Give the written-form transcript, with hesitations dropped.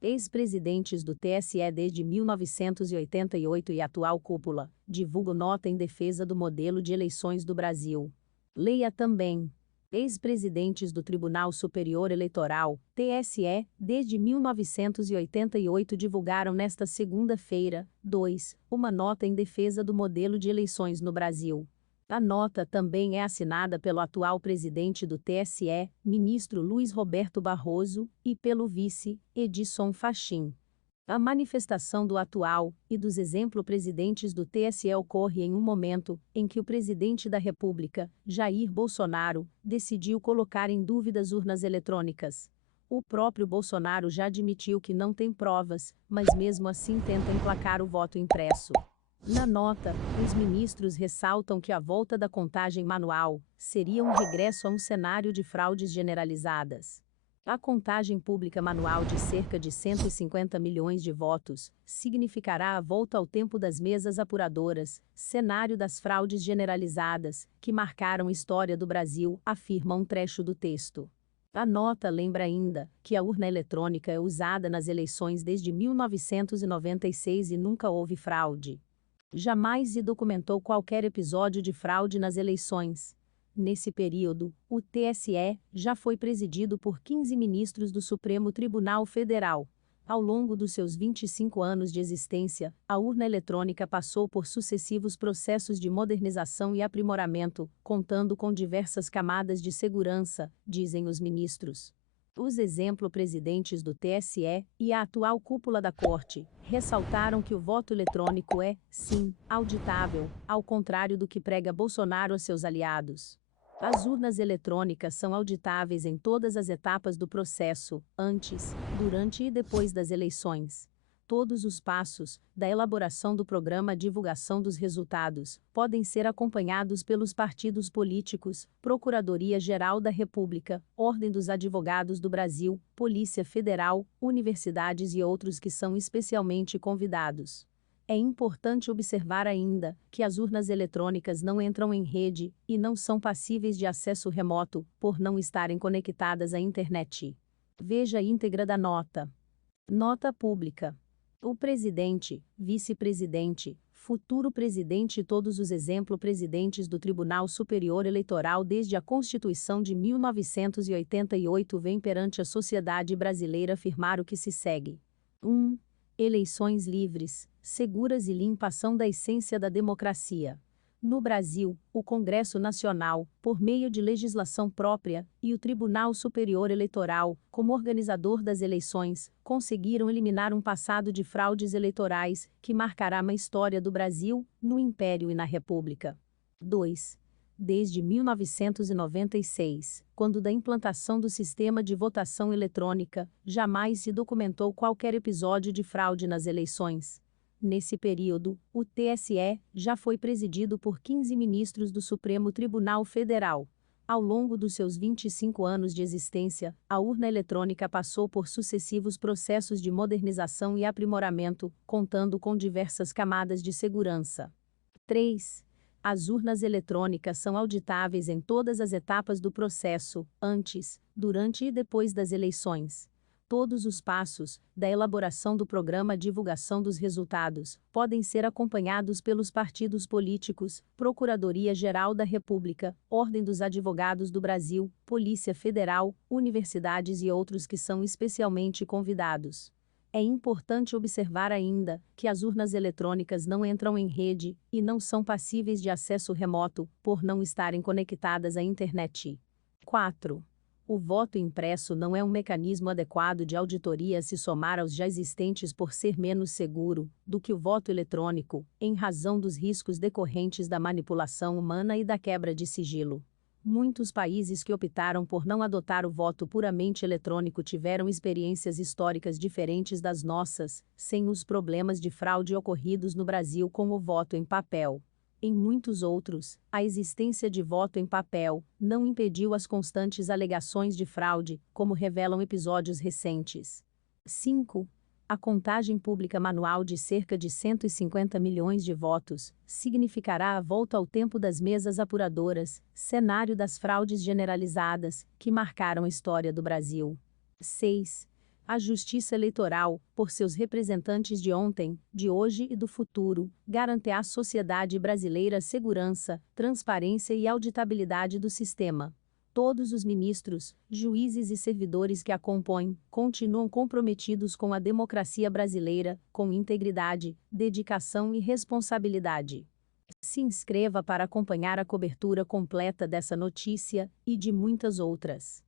Ex-presidentes do TSE desde 1988 e atual cúpula, divulgam nota em defesa do modelo de eleições do Brasil. Leia também. Ex-presidentes do Tribunal Superior Eleitoral, TSE, desde 1988 divulgaram nesta segunda-feira, 2, uma nota em defesa do modelo de eleições no Brasil. A nota também é assinada pelo atual presidente do TSE, ministro Luiz Roberto Barroso, e pelo vice, Edson Fachin. A manifestação do atual e dos exemplo-presidentes do TSE ocorre em um momento em que o presidente da República, Jair Bolsonaro, decidiu colocar em dúvida as urnas eletrônicas. O próprio Bolsonaro já admitiu que não tem provas, mas mesmo assim tenta emplacar o voto impresso. Na nota, os ministros ressaltam que a volta da contagem manual seria um regresso a um cenário de fraudes generalizadas. A contagem pública manual de cerca de 150 milhões de votos significará a volta ao tempo das mesas apuradoras, cenário das fraudes generalizadas, que marcaram a história do Brasil, afirma um trecho do texto. A nota lembra ainda que a urna eletrônica é usada nas eleições desde 1996 e nunca houve fraude. Jamais se documentou qualquer episódio de fraude nas eleições. Nesse período, o TSE já foi presidido por 15 ministros do Supremo Tribunal Federal. Ao longo dos seus 25 anos de existência, a urna eletrônica passou por sucessivos processos de modernização e aprimoramento, contando com diversas camadas de segurança, dizem os ministros. Os exemplo-presidentes do TSE e a atual cúpula da Corte ressaltaram que o voto eletrônico é, sim, auditável, ao contrário do que prega Bolsonaro a seus aliados. As urnas eletrônicas são auditáveis em todas as etapas do processo, antes, durante e depois das eleições. Todos os passos, da elaboração do programa à divulgação dos resultados, podem ser acompanhados pelos partidos políticos, Procuradoria-Geral da República, Ordem dos Advogados do Brasil, Polícia Federal, universidades e outros que são especialmente convidados. É importante observar ainda que as urnas eletrônicas não entram em rede e não são passíveis de acesso remoto, por não estarem conectadas à internet. Veja a íntegra da nota. Nota pública. O presidente, vice-presidente, futuro presidente e todos os exemplo-presidentes do Tribunal Superior Eleitoral desde a Constituição de 1988 vêm perante a sociedade brasileira afirmar o que se segue. 1. Eleições livres, seguras e limpas são da essência da democracia. No Brasil, o Congresso Nacional, por meio de legislação própria, e o Tribunal Superior Eleitoral, como organizador das eleições, conseguiram eliminar um passado de fraudes eleitorais que marcará uma história do Brasil, no Império e na República. 2. Desde 1996, quando da implantação do sistema de votação eletrônica, jamais se documentou qualquer episódio de fraude nas eleições. Nesse período, o TSE já foi presidido por 15 ministros do Supremo Tribunal Federal. Ao longo dos seus 25 anos de existência, a urna eletrônica passou por sucessivos processos de modernização e aprimoramento, contando com diversas camadas de segurança. 3. As urnas eletrônicas são auditáveis em todas as etapas do processo, antes, durante e depois das eleições. Todos os passos, da elaboração do programa à divulgação dos resultados, podem ser acompanhados pelos partidos políticos, Procuradoria-Geral da República, Ordem dos Advogados do Brasil, Polícia Federal, universidades e outros que são especialmente convidados. É importante observar ainda que as urnas eletrônicas não entram em rede e não são passíveis de acesso remoto, por não estarem conectadas à internet. 4. O voto impresso não é um mecanismo adequado de auditoria a se somar aos já existentes por ser menos seguro do que o voto eletrônico, em razão dos riscos decorrentes da manipulação humana e da quebra de sigilo. Muitos países que optaram por não adotar o voto puramente eletrônico tiveram experiências históricas diferentes das nossas, sem os problemas de fraude ocorridos no Brasil com o voto em papel. Em muitos outros, a existência de voto em papel não impediu as constantes alegações de fraude, como revelam episódios recentes. 5. A contagem pública manual de cerca de 150 milhões de votos significará a volta ao tempo das mesas apuradoras, cenário das fraudes generalizadas, que marcaram a história do Brasil. 6. A Justiça Eleitoral, por seus representantes de ontem, de hoje e do futuro, garantirá à sociedade brasileira segurança, transparência e auditabilidade do sistema. Todos os ministros, juízes e servidores que a compõem continuam comprometidos com a democracia brasileira, com integridade, dedicação e responsabilidade. Se inscreva para acompanhar a cobertura completa dessa notícia e de muitas outras.